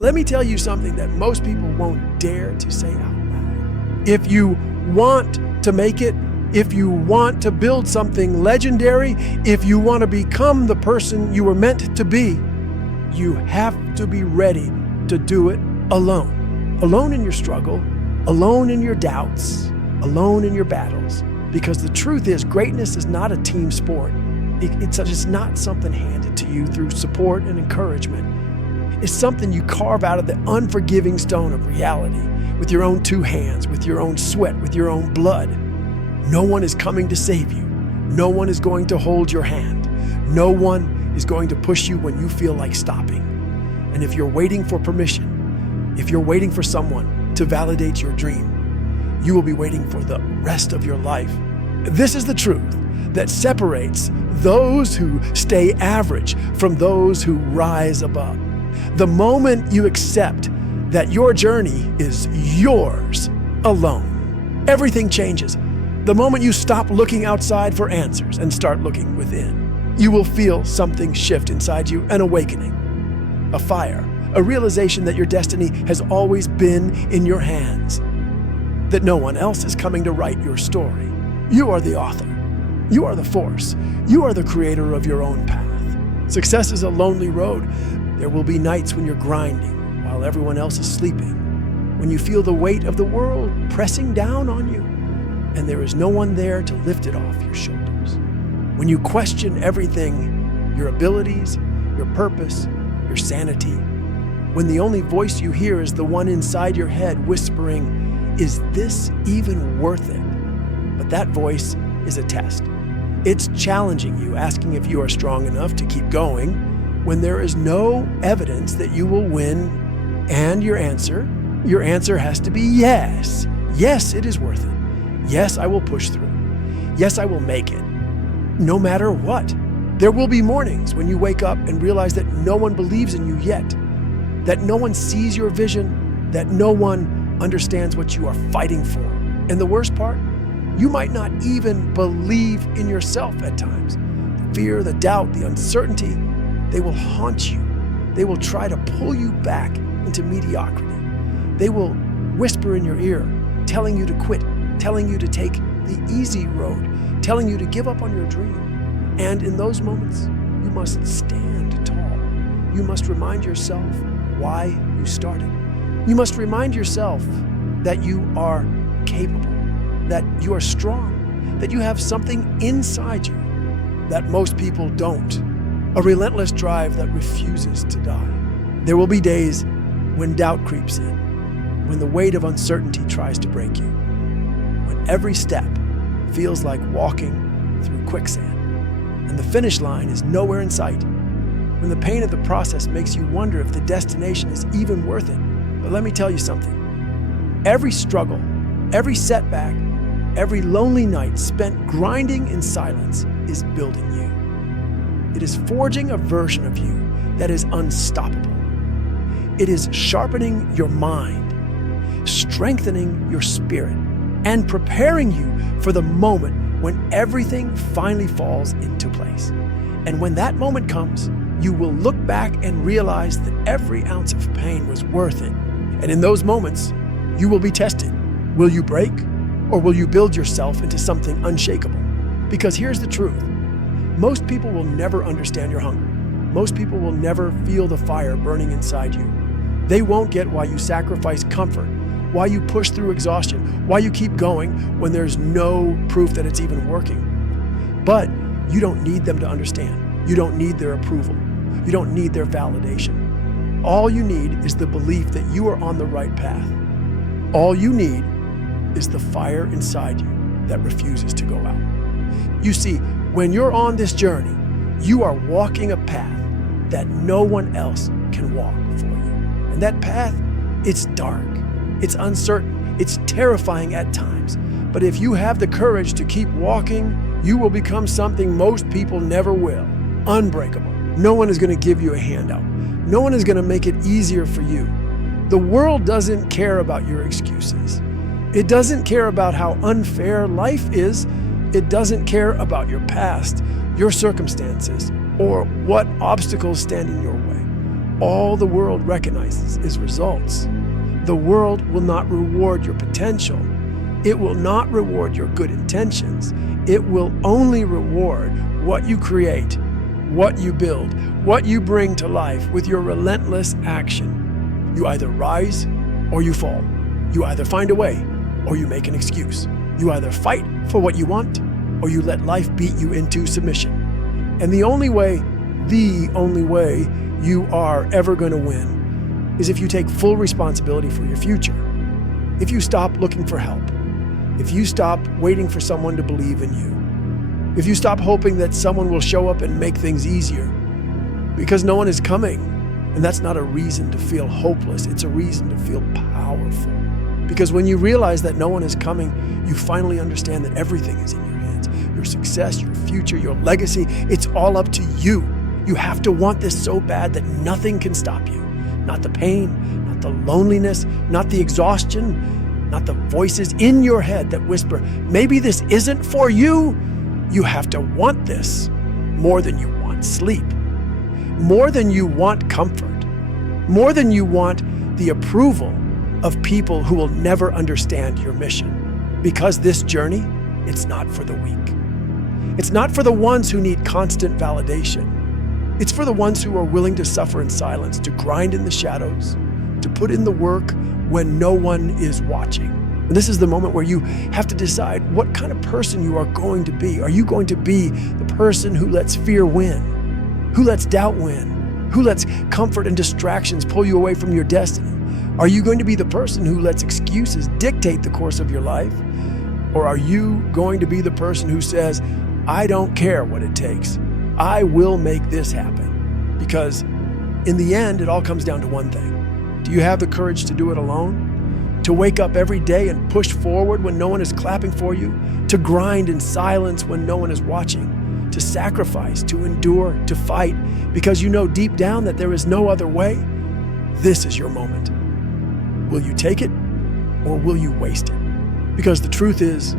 Let me tell you something that most people won't dare to say out loud. If you want to make it, if you want to build something legendary, if you want to become the person you were meant to be, you have to be ready to do it alone. Alone in your struggle, alone in your doubts, alone in your battles. Because the truth is, greatness is not a team sport. It's not something handed to you through support and encouragement. It's something you carve out of the unforgiving stone of reality with your own two hands, with your own sweat, with your own blood. No one is coming to save you. No one is going to hold your hand. No one is going to push you when you feel like stopping. And if you're waiting for permission, if you're waiting for someone to validate your dream, you will be waiting for the rest of your life. This is the truth that separates those who stay average from those who rise above. The moment you accept that your journey is yours alone, everything changes. The moment you stop looking outside for answers and start looking within, you will feel something shift inside you, an awakening, a fire, a realization that your destiny has always been in your hands, that no one else is coming to write your story. You are the author. You are the force. You are the creator of your own path. Success is a lonely road. There will be nights when you're grinding while everyone else is sleeping, when you feel the weight of the world pressing down on you, and there is no one there to lift it off your shoulders. When you question everything, your abilities, your purpose, your sanity, when the only voice you hear is the one inside your head whispering, "Is this even worth it?" But that voice is a test. It's challenging you, asking if you are strong enough to keep going when there is no evidence that you will win. And your answer has to be yes. Yes, it is worth it. Yes, I will push through. Yes, I will make it. No matter what. There will be mornings when you wake up and realize that no one believes in you yet, that no one sees your vision, that no one understands what you are fighting for. And the worst part, you might not even believe in yourself at times. The fear, the doubt, the uncertainty, they will haunt you. They will try to pull you back into mediocrity. They will whisper in your ear, telling you to quit, telling you to take the easy road, telling you to give up on your dream. And in those moments, you must stand tall. You must remind yourself why you started. You must remind yourself that you are capable, that you are strong, that you have something inside you that most people don't. A relentless drive that refuses to die. There will be days when doubt creeps in, when the weight of uncertainty tries to break you, when every step feels like walking through quicksand, and the finish line is nowhere in sight, when the pain of the process makes you wonder if the destination is even worth it. But let me tell you something. Every struggle, every setback, every lonely night spent grinding in silence is building you. It is forging a version of you that is unstoppable. It is sharpening your mind, strengthening your spirit, and preparing you for the moment when everything finally falls into place. And when that moment comes, you will look back and realize that every ounce of pain was worth it. And in those moments, you will be tested. Will you break, or will you build yourself into something unshakable? Because here's the truth. Most people will never understand your hunger. Most people will never feel the fire burning inside you. They won't get why you sacrifice comfort, why you push through exhaustion, why you keep going when there's no proof that it's even working. But you don't need them to understand. You don't need their approval. You don't need their validation. All you need is the belief that you are on the right path. All you need is the fire inside you that refuses to go out. You see, when you're on this journey, you are walking a path that no one else can walk for you. And that path, it's dark, it's uncertain, it's terrifying at times. But if you have the courage to keep walking, you will become something most people never will. Unbreakable. No one is going to give you a handout. No one is going to make it easier for you. The world doesn't care about your excuses. It doesn't care about how unfair life is. It doesn't care about your past, your circumstances, or what obstacles stand in your way. all the world recognizes is results. The world will not reward your potential. It will not reward your good intentions. It will only reward what you create, what you build, what you bring to life with your relentless action. You either rise or you fall. You either find a way or you make an excuse. You either fight for what you want or you let life beat you into submission. And the only way you are ever going to win is if you take full responsibility for your future. If you stop looking for help. If you stop waiting for someone to believe in you. If you stop hoping that someone will show up and make things easier, because no one is coming. And that's not a reason to feel hopeless. It's a reason to feel powerful. Because when you realize that no one is coming, you finally understand that everything is in your hands. Your success, your future, your legacy, it's all up to you. You have to want this so bad that nothing can stop you. Not the pain, not the loneliness, not the exhaustion, not the voices in your head that whisper, maybe this isn't for you. You have to want this more than you want sleep, more than you want comfort, more than you want the approval of people who will never understand your mission. Because this journey, it's not for the weak. It's not for the ones who need constant validation. It's for the ones who are willing to suffer in silence, to grind in the shadows, to put in the work when no one is watching. And this is the moment where you have to decide what kind of person you are going to be. Are you going to be the person who lets fear win, who lets doubt win, who lets comfort and distractions pull you away from your destiny? Are you going to be the person who lets excuses dictate the course of your life? Or are you going to be the person who says, I don't care what it takes. I will make this happen? Because in the end, it all comes down to one thing. Do you have the courage to do it alone? To wake up every day and push forward when no one is clapping for you? To grind in silence when no one is watching? To sacrifice, to endure, to fight, because you know deep down that there is no other way? This is your moment. Will you take it or will you waste it? Because the truth is,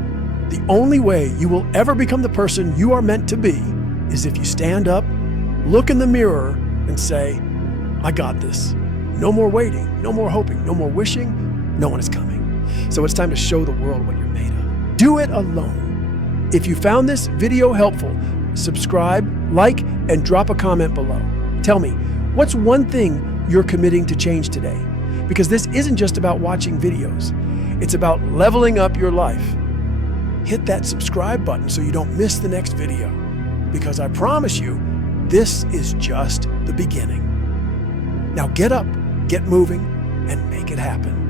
the only way you will ever become the person you are meant to be is if you stand up, look in the mirror, and say, I got this. No more waiting, no more hoping, no more wishing, no one is coming. So it's time to show the world what you're made of. Do it alone. If you found this video helpful, subscribe, like, and drop a comment below. Tell me, what's one thing you're committing to change today? Because this isn't just about watching videos. It's about leveling up your life. Hit that subscribe button so you don't miss the next video. Because I promise you, this is just the beginning. Now get up, get moving, and make it happen.